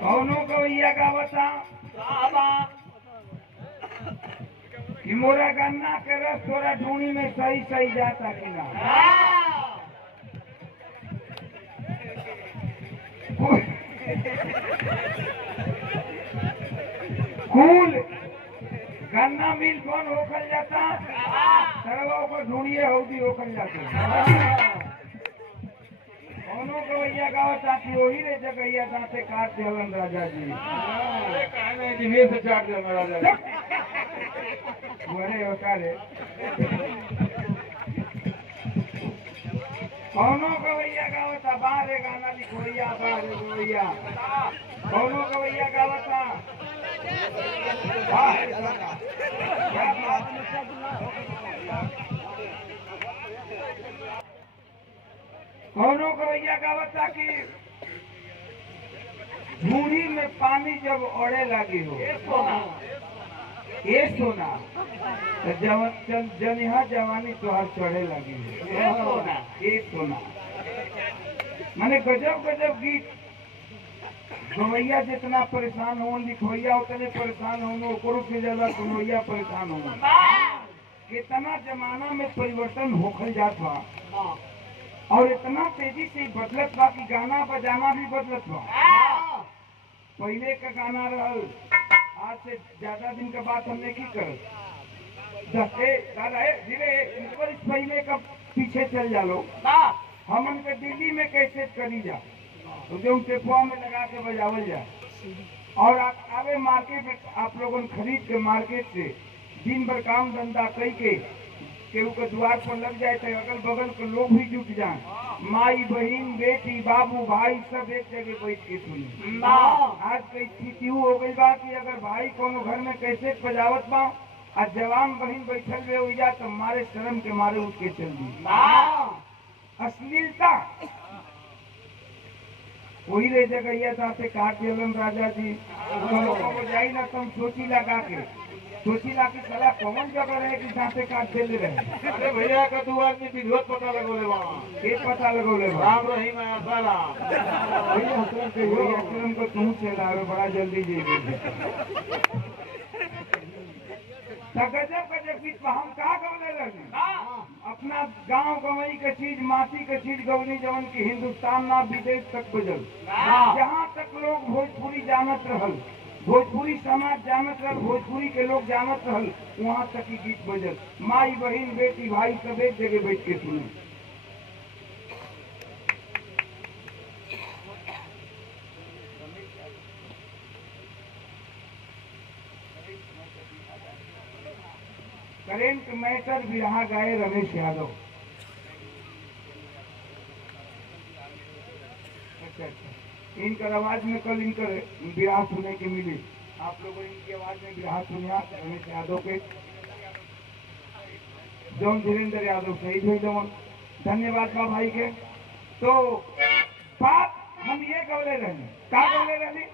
कौनो कवैया का बता कि मोरा गन्ना के रस तोरा ढूंढी में सही सही जाता कि ना। कूल गन्ना मिल कौन होकर जाता सरवा को ढूंढिए होगी होकर जाते। कौनो कवैया गाँव चाची वही रे जगैया दांते काट देवन राजा जी। कहने जिभे से चाट देवन राजा जी। बड़े होता रे कौनो कवैया गावता बाहरे गाना लिखोइया बाहरे गोइया। कौनो कवैया गावता बाहरे गाना कौनो कवैया गावता कि धूड़ी में पानी जब ओढ़े लगी हो ये सोना जनिहा जवानी तोहर चढ़े लगी है ये सोना माने गजब गजब गीत गवैया जितना परेशान हो लिखवैया उतने परेशान हो से ज्यादा सुनवैया परेशान हो। कितना जमाना में परिवर्तन होखल जात बा और इतना तेजी से बदलत बा कि गाना बजाना भी बदलत बा। पहले का गाना रहल आज से ज्यादा दिन के बाद हमने की कर पहले का पीछे चल जालो हमन के दिल्ली में कैसे करी जा तो जो टेपुआ में लगा के बजावल जा और आवे मार्केट में आप लोगों खरीद के मार्केट से दिन भर काम धंधा कई के केहू के द्वार पर लग जाए तो अगल बगल के लोग भी जुट जाए माई बहन बेटी बाबू भाई सब एक जगह बैठ के सुनी। आज कई स्थिति हो गई बा कि अगर भाई कोनो घर में कैसे बजावत बा और जवान बहन बैठल हुए हो जा तो मारे शर्म के मारे उठ के चल दी। अश्लीलता वही रह जगैया दांते काट देवन राजा जी। जाई ना तुम सोची लगा के सला कौन जगह रहे कि दांते काट देले रहे। अरे भैया का दो आदमी विधिवत पता लगोले बा के पता लगोले राम रहीम आसाला भैया असलम को तू चलावे बड़ा जल्दी जेबे गजब गजब गीत हम का गौले रहने अपना गांव गवई के चीज माटी के चीज गौनी जवन की हिंदुस्तान ना विदेश तक बजल। जहाँ तक लोग भोजपुरी जानत रहल भोजपुरी समाज जानत रहल भोजपुरी के लोग जानत रहल वहाँ तक ही गीत बजल। माई बहन बेटी भाई सब एक जगह बैठ के सुने। करेंट मैटर बिरहा गाए रमेश यादव। अच्छा इनकर आवाज में कल इनकर बिरहा सुनने के मिली। आप लोगों इनकी आवाज में बिरहा सुनिया रमेश यादव के जौन धीरेन्द्र यादव शहीद हुए जवन धन्यवाद बा भाई के। तो बात हम ये गौले रहने का गौले रहने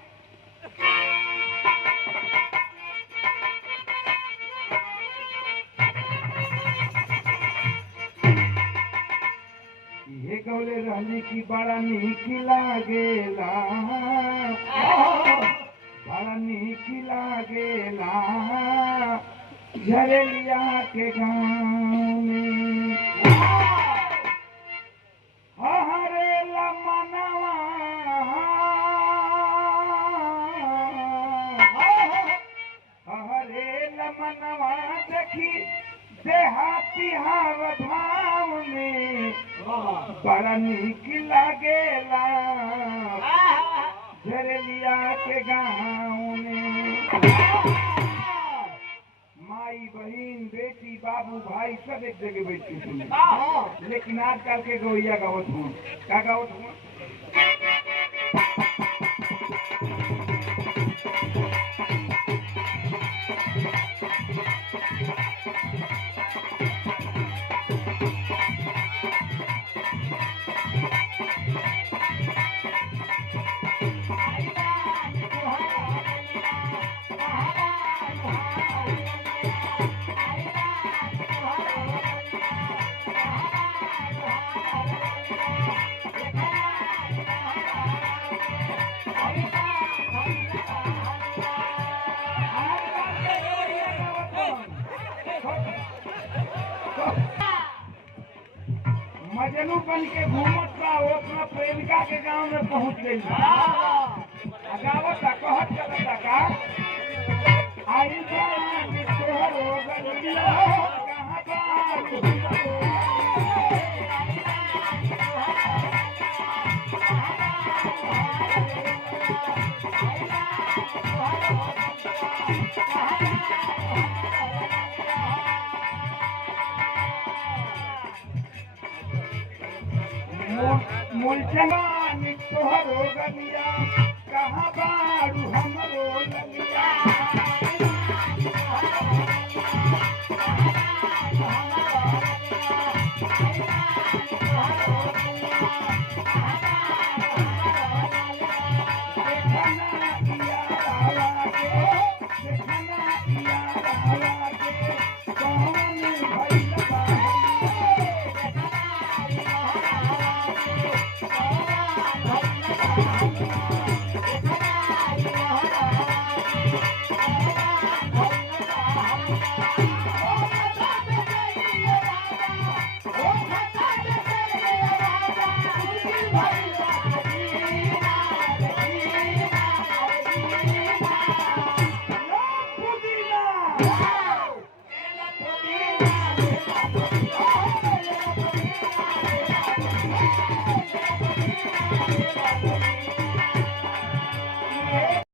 ये गौले रहने की बड़ा नीक लागेला बड़ा नीक लागेला झरेलिया के गाँव में हरे मनवा हरे मनवा देखी देहाती हाव भाव में बड़ा नीक लागेला झरेलिया के गाँव में। माई बहन बेटी बाबू भाई सब एक जगह बैठ के सुने। लेकिन आजकल के गवैया गावत हूँ क्या गावत हूँ बन के घूमत बा वो अपना प्रेमिका के गांव में पहुंच गई गावता कहत चलता का आई बानी तोहरो गलिया कहाँ बानी मुलचमानी तोहरो गलिया कहाँ बारू हमरो ललिया